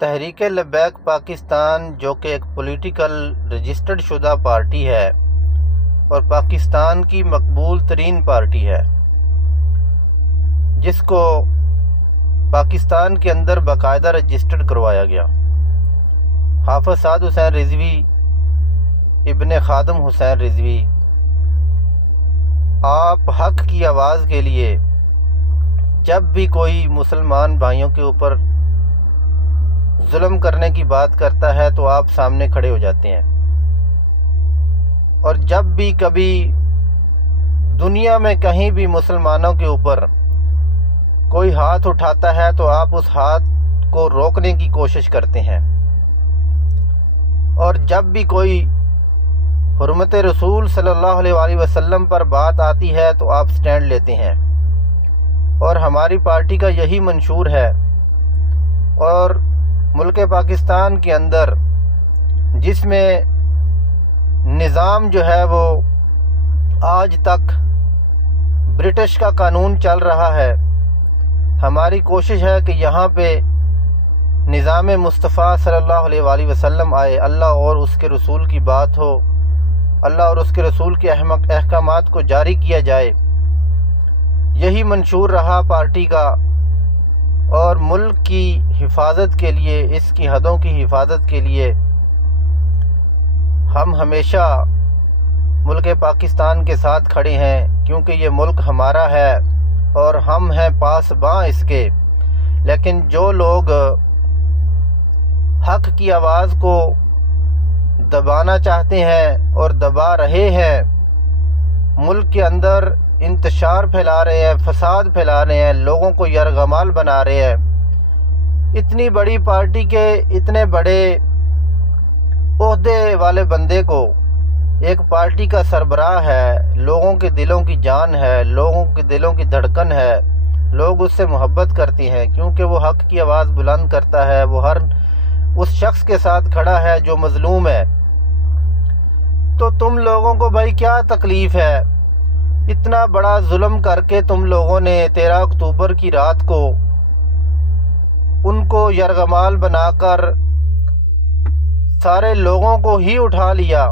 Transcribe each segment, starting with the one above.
تحریک لبیک پاکستان جو کہ ایک پولیٹیکل رجسٹرڈ شدہ پارٹی ہے اور پاکستان کی مقبول ترین پارٹی ہے، جس کو پاکستان کے اندر باقاعدہ رجسٹرڈ کروایا گیا۔ حافظ سعد حسین رضوی ابن خادم حسین رضوی، آپ حق کی آواز کے لیے جب بھی کوئی مسلمان بھائیوں کے اوپر ظلم کرنے کی بات کرتا ہے تو آپ سامنے کھڑے ہو جاتے ہیں، اور جب بھی کبھی دنیا میں کہیں بھی مسلمانوں کے اوپر کوئی ہاتھ اٹھاتا ہے تو آپ اس ہاتھ کو روکنے کی کوشش کرتے ہیں، اور جب بھی کوئی حرمت رسول صلی اللہ علیہ وآلہ وسلم پر بات آتی ہے تو آپ سٹینڈ لیتے ہیں، اور ہماری پارٹی کا یہی منشور ہے۔ اور ملک پاکستان کے اندر جس میں نظام جو ہے وہ آج تک برٹش کا قانون چل رہا ہے، ہماری کوشش ہے کہ یہاں پہ نظام مصطفیٰ صلی اللہ علیہ وآلہ وسلم آئے، اللہ اور اس کے رسول کی بات ہو، اللہ اور اس کے رسول کے احکامات کو جاری کیا جائے۔ یہی منشور رہا پارٹی کا، اور ملک کی حفاظت کے لیے، اس کی حدوں کی حفاظت کے لیے ہم ہمیشہ ملک پاکستان کے ساتھ کھڑے ہیں، کیونکہ یہ ملک ہمارا ہے اور ہم ہیں پاسباں اس کے۔ لیکن جو لوگ حق کی آواز کو دبانا چاہتے ہیں اور دبا رہے ہیں، ملک کے اندر انتشار پھیلا رہے ہیں، فساد پھیلا رہے ہیں، لوگوں کو یرغمال بنا رہے ہیں، اتنی بڑی پارٹی کے اتنے بڑے عہدے والے بندے کو، ایک پارٹی کا سربراہ ہے، لوگوں کے دلوں کی جان ہے، لوگوں کے دلوں کی دھڑکن ہے، لوگ اس سے محبت کرتے ہیں کیونکہ وہ حق کی آواز بلند کرتا ہے، وہ ہر اس شخص کے ساتھ کھڑا ہے جو مظلوم ہے۔ تو تم لوگوں کو بھائی کیا تکلیف ہے؟ اتنا بڑا ظلم کر کے تم لوگوں نے 13 اکتوبر کی رات کو ان کو یرغمال بنا کر سارے لوگوں کو ہی اٹھا لیا،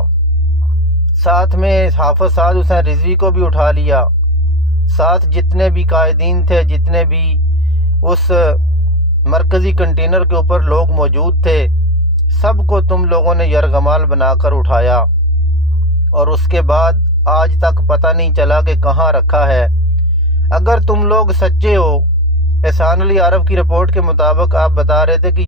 ساتھ میں حافظ سعد حسین رضوی کو بھی اٹھا لیا، ساتھ جتنے بھی قائدین تھے، جتنے بھی اس مرکزی کنٹینر کے اوپر لوگ موجود تھے، سب کو تم لوگوں نے یرغمال بنا کر اٹھایا، اور اس کے بعد آج تک پتہ نہیں چلا کہ کہاں رکھا ہے۔ اگر تم لوگ سچے ہو، احسان علی عارف کی رپورٹ کے مطابق آپ بتا رہے تھے کہ